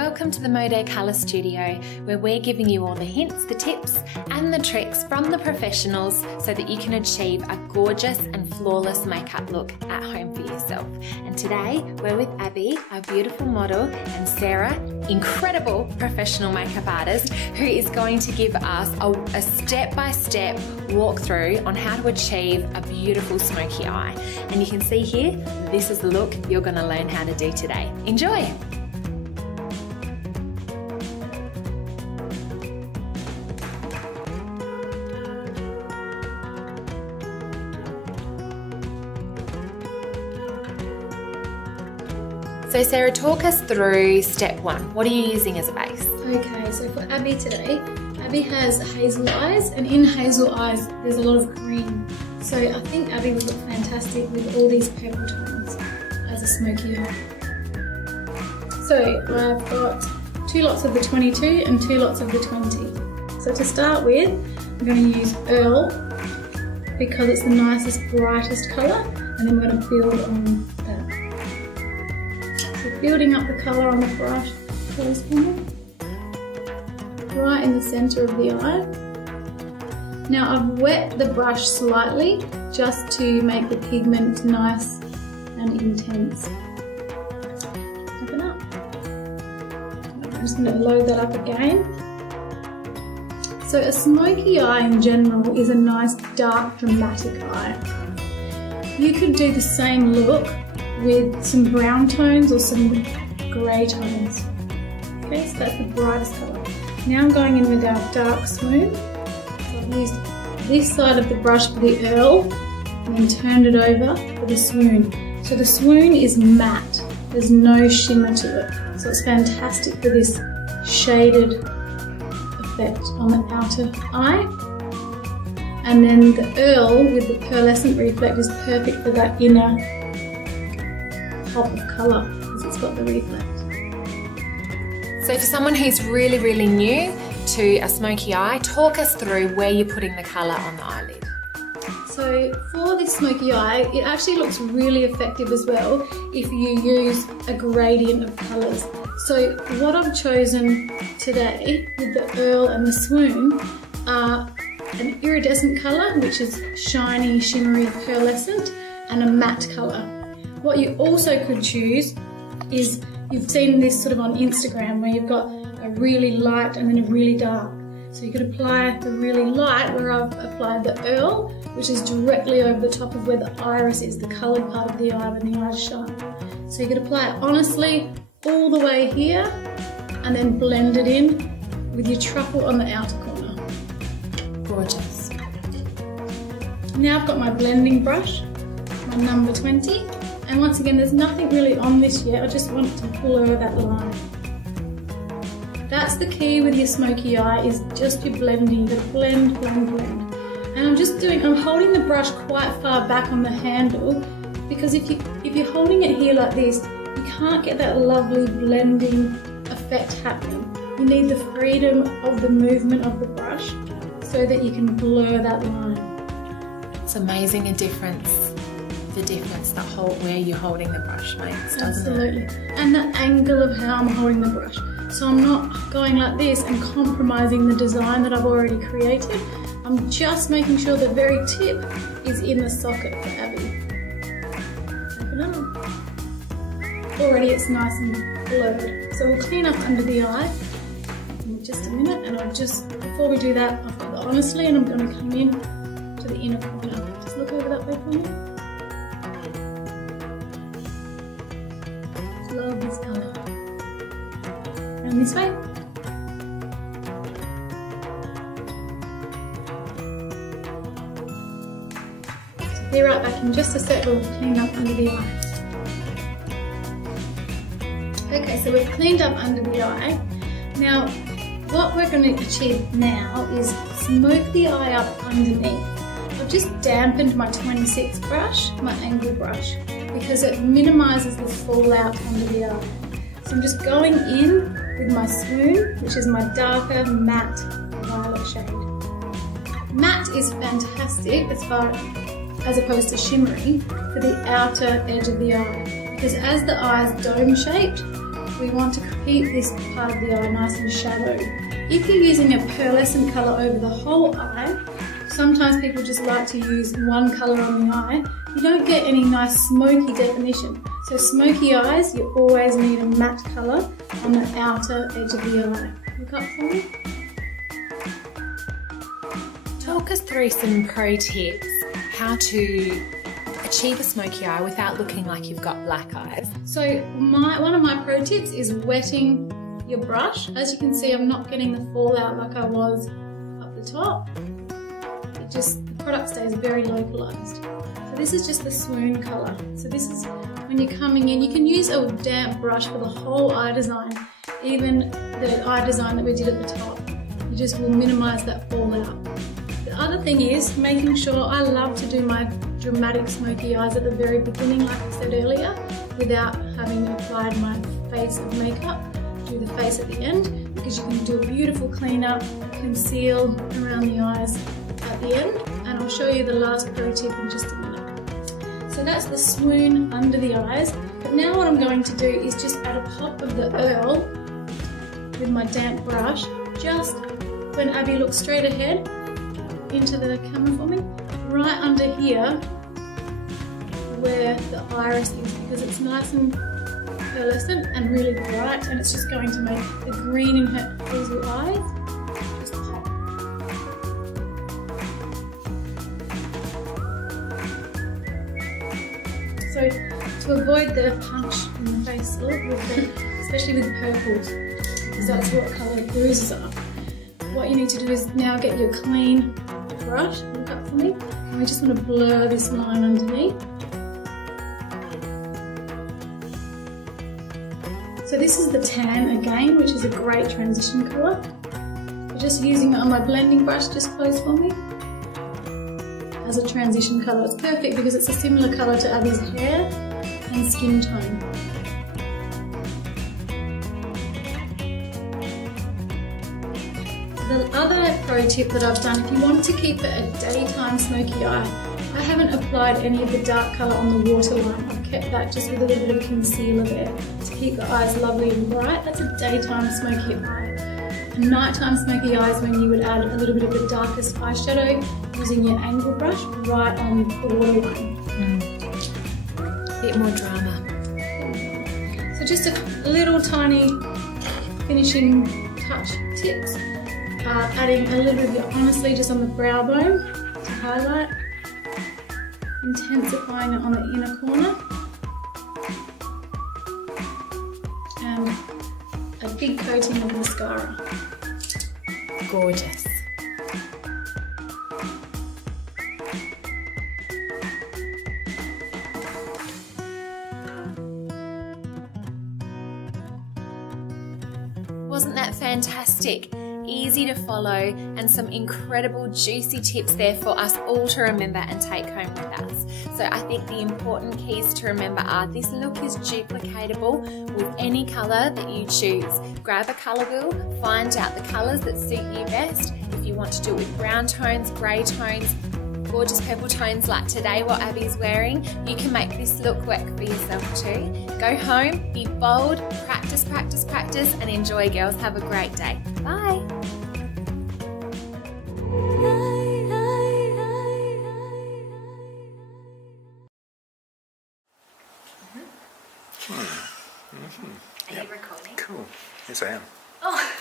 Welcome to the Modere Colour Studio, where we're giving you all the hints, the tips and the tricks from the professionals so that you can achieve a gorgeous and flawless makeup look at home for yourself. And today we're with Abby, our beautiful model, and Sarah, incredible professional makeup artist, who is going to give us a step-by-step walkthrough on how to achieve a beautiful smoky eye. And you can see here, this is the look you're going to learn how to do today. Enjoy! So Sarah, talk us through step one. What are you using as a base? Okay, so for Abby today, Abby has hazel eyes, and in hazel eyes there's a lot of green. So I think Abby would look fantastic with all these purple tones as a smoky eye. So I've got 2 lots of the 22 and 2 lots of the 20. So to start with, I'm going to use Earl because it's the nicest, brightest colour, and then I'm going to build on that. So building up the colour on the brush, right in the centre of the eye. Now I've wet the brush slightly just to make the pigment nice and intense. Open up. I'm just going to load that up again. So a smoky eye in general is a nice dark dramatic eye. You could do the same look with some brown tones or some grey tones. Okay, so that's the brightest colour. Now I'm going in with our dark swoon. So I've used this side of the brush for the Earl and then turned it over for the swoon. So the swoon is matte, there's no shimmer to it. So it's fantastic for this shaded effect on the outer eye. And then the Earl with the pearlescent reflect is perfect for that inner pop of colour because it's got the reflect. So for someone who's really new to a smoky eye, talk us through where you're putting the colour on the eyelid. So for this smoky eye, it actually looks really effective as well if you use a gradient of colours. So what I've chosen today with the Earl and the swoon are an iridescent colour, which is shiny, shimmery, pearlescent, and a matte colour. What you also could choose is, you've seen this sort of on Instagram where you've got a really light and then a really dark. So you could apply the really light where I've applied the Earl, which is directly over the top of where the iris is, the coloured part of the eye when the eyes shine. So you could apply it honestly all the way here and then blend it in with your truffle on the outer corner. Gorgeous. Now I've got my blending brush, my number 20. And once again, there's nothing really on this yet, I just want to blur that line. That's the key with your smoky eye, is just your blending, the blend. And I'm holding the brush quite far back on the handle, because if you're holding it here like this, you can't get that lovely blending effect happening. You need the freedom of the movement of the brush so that you can blur that line. It's amazing the difference where you're holding the brush makes, doesn't it? Absolutely. And the angle of how I'm holding the brush. So I'm not going like this and compromising the design that I've already created. I'm just making sure the very tip is in the socket for Abby. Open up. Already it's nice and blurred. So we'll clean up under the eye in just a minute, and before we do that, I've got the honestly, and I'm going to come in to the inner corner. Just look over that way for me. Love this colour. And this way. So be right back in just a sec, we'll clean up under the eye. Okay, so we've cleaned up under the eye. Now, what we're going to achieve now is smoke the eye up underneath. I've just dampened my 26 brush, my angle brush, because it minimises the fallout under the eye. So I'm just going in with my swoon, which is my darker matte violet shade. Matte is fantastic as opposed to shimmery for the outer edge of the eye, because as the eye is dome shaped, we want to keep this part of the eye nice and shadowed. If you're using a pearlescent colour over the whole eye, sometimes people just like to use one colour on the eye, you don't get any nice smoky definition. So smoky eyes, you always need a matte colour on the outer edge of the eye. Look up for me. Talk us through some pro tips how to achieve a smoky eye without looking like you've got black eyes. So one of my pro tips is wetting your brush. As you can see, I'm not getting the fallout like I was up the top. The product stays very localized. So this is just the swoon colour. So this is when you're coming in. You can use a damp brush for the whole eye design, even the eye design that we did at the top. You just will minimise that fallout. The other thing is making sure, I love to do my dramatic smoky eyes at the very beginning, like I said earlier, without having applied my face of makeup. Do the face at the end, because you can do a beautiful clean up, conceal around the eyes at the end, and I'll show you the last pro tip in just a minute. So that's the swoon under the eyes, but now what I'm going to do is just add a pop of the Earl with my damp brush, just when Abby looks straight ahead into the camera for me, right under here where the iris is, because it's nice and pearlescent and really bright, and it's just going to make the green in her hazel eyes just pop. So to avoid the punch in the face look, especially with purples, because that's what colour bruises are, what you need to do is now get your clean brush, look up for me, and we just want to blur this line underneath. So this is the tan again, which is a great transition colour. I'm just using it on my blending brush just close for me as a transition colour. It's perfect because it's a similar colour to Abby's hair and skin tone. The other pro tip that I've done, if you want to keep it a daytime smoky eye, I haven't applied any of the dark colour on the waterline. I've kept that just with a little bit of concealer there to keep the eyes lovely and bright. That's a daytime smoky eye. And nighttime smoky eyes when you would add a little bit of the darkest eyeshadow using your angle brush right on the waterline. Bit more drama. So just a little tiny finishing touch tips. Adding a little bit of honestly just on the brow bone to highlight, intensifying it on the inner corner, and a big coating of mascara. Gorgeous. Wasn't that fantastic? Easy to follow, and some incredible juicy tips there for us all to remember and take home with us. So I think the important keys to remember are this look is duplicatable with any colour that you choose. Grab a colour wheel, find out the colours that suit you best. If you want to do it with brown tones, grey tones, gorgeous purple tones like today what Abby's wearing, you can make this look work for yourself too. Go home, be bold, practice, practice, practice, and enjoy, girls. Have a great day. Bye. Are you recording? Cool. Yes, I am. Oh.